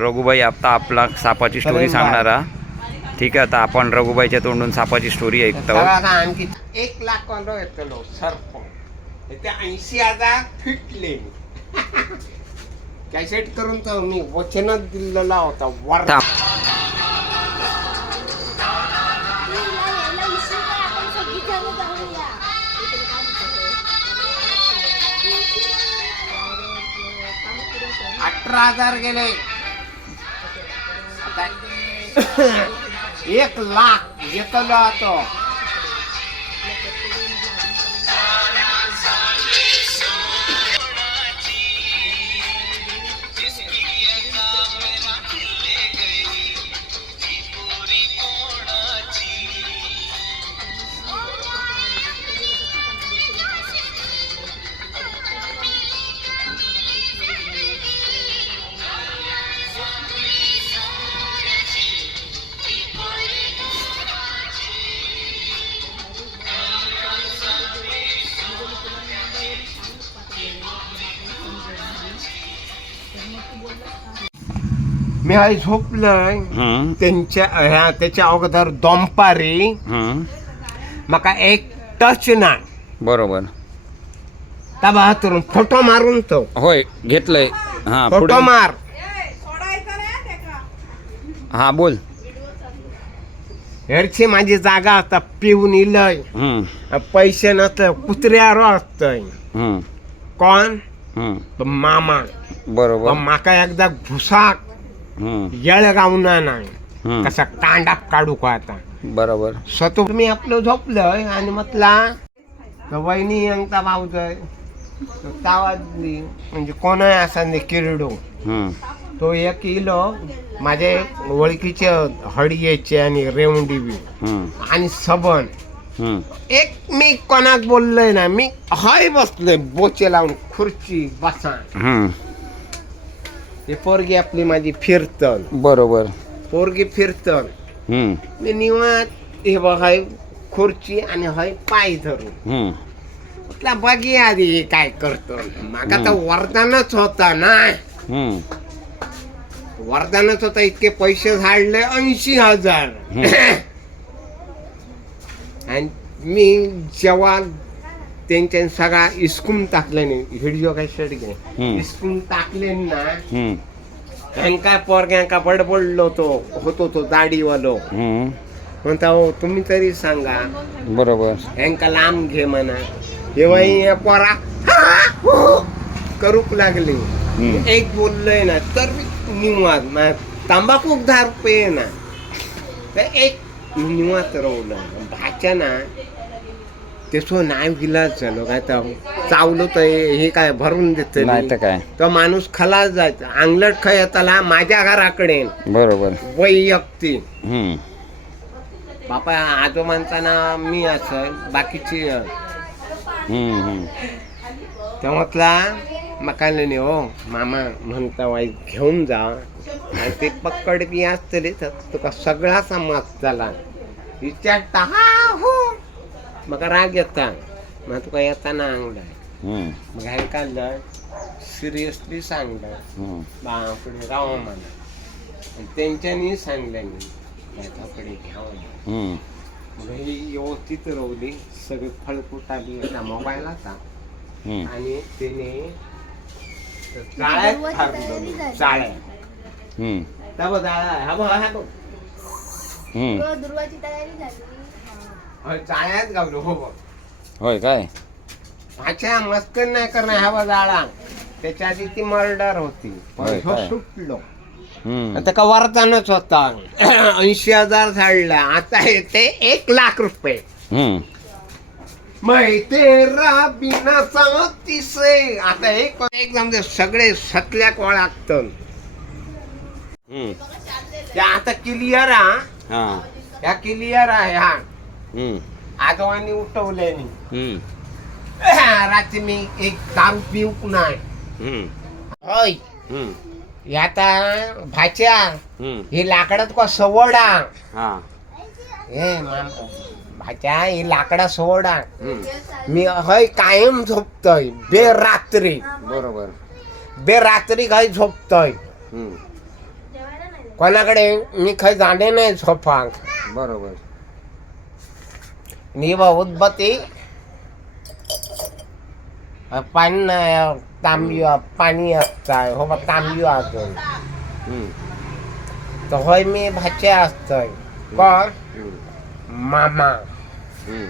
रघुबाई आता आपला सापाची स्टोरी सांगणारा. ठीक आहे, आता आपण रघुबाईच्या तोंडून सापाची स्टोरी ऐकतो. आणखी 1 लाख वालो येतलो सर्प ते 80,000 फिटले. कॅसेट करून तर मी वचन दिलेला होता वर. $18,000 गेले. 1 लाख येतलो होतो. मी आई झोपलंय त्याच्या अगोदर दोंपारी मका एक टच नाही. बरोबर. त्या फोटो मारून तो होय घेतलंय. हा फोटो मार. हा बोल. हेरची माझी जागा आता पिऊन इलय. पैसे नसत कुत्र्यावर असतय. कोण मामा. बरोबर. माका एकदा घुसाक येळ गावना नाही कसा कांडा काढू का आता. बरोबर. स्वतः मी आपलं झोपलंय आणि म्हटला वहिनी यांचा भाऊजय तावाजली म्हणजे कोण असा किरडो तो 1 किलो माझे ओळखीचे हळीचे आणि रेवंडी बी आणि सबन. एक मी कोणाक बोललोय ना मी हाय बसलोय बोचे लावून खुर्ची बसा. ते पोरगी आपली माझी फिरतन. बरोबर. पोरगी फिरतन. मी निवांत हे बघाय खुर्ची आणि हाय पाय धरून म्हटलं बघी आधी काय करतो. माका तर वरदानच होता ना. वरदानच होता. इतके पैसे झाडले 80,000. आणि मी जेव्हा त्यांच्या सगळा इस्कून टाकले नाही व्हिडिओ काय शर्ट घे इस्कून टाकले ना त्यांका पोरग्यांका बडबडलो होतो तो दाढीवालो म्हणता हो तुम्ही तरी सांगा. बरोबर. यांका लांब घे म्हणा. तेव्हा पोरा करूक लागले. एक बोललोय ना तर निवाद तंबाखू 10 रुपये ना तर एक निवात रवलं भाच्या ना तेसो नाही विलाज झालो काय तर चावलो तर हे काय भरून देत नाही तर काय. तो माणूस खलास जायचा. अंगलट खयताला माझ्या घराकडे. बरोबर. वैयक्ती बापा आजोबांचा मी असं बाकीची तेव्हातला मकाने नाही हो मामा म्हणता वाई घेऊन जा आणि ते पक्कड बी असतले तुका सगळा समाज झाला विचारता हा हो मग राग येता मग तुका येताना अंगलाय मग हे काढलं सिरियसली सांगलं बाकडे राव म्हणा त्यांच्यानी सांगलं मी त्याकडे घ्यावं. मग ही व्यवस्थित रवली सगळे फळफुट आली मोबाईल आता आणि त्याने जाळ्यात ठरलं. जाळ्या जाळ्यात गावलो हो बघ. होय काय. अच्छा मस्कर नाही करणार हवा जाळा त्याच्या आधी ती मर्डर होती सुटलो. त्याका वरदानच होता. 80,000 झाडला. आता येते 1 लाख रुपये. तेरा बिनाचा तिसे आता एक सगळे सतल्याक वळागत आता क्लिअर ह्या क्लिअर आहे. हा आजोबांनी उठवल्यानी रात्री मी एक दारू पिऊक नाही. होय आता भाच्या हे लाकडात का सवडा हे भाच्या हे लाकडा सवडा मी हय कायम झोपतय बेरात्री. बरोबर. बेरात्री काही झोपतय कोणाकडे मी खंय जाणे नाही झोपाक बरोबर निवा उदबत्ती पाणी नाही तांबी पाणी असताय हो बा तांबी अजून हम्म, तर होय मी भाचे असतोय कोण हम्म, मामा हम्म.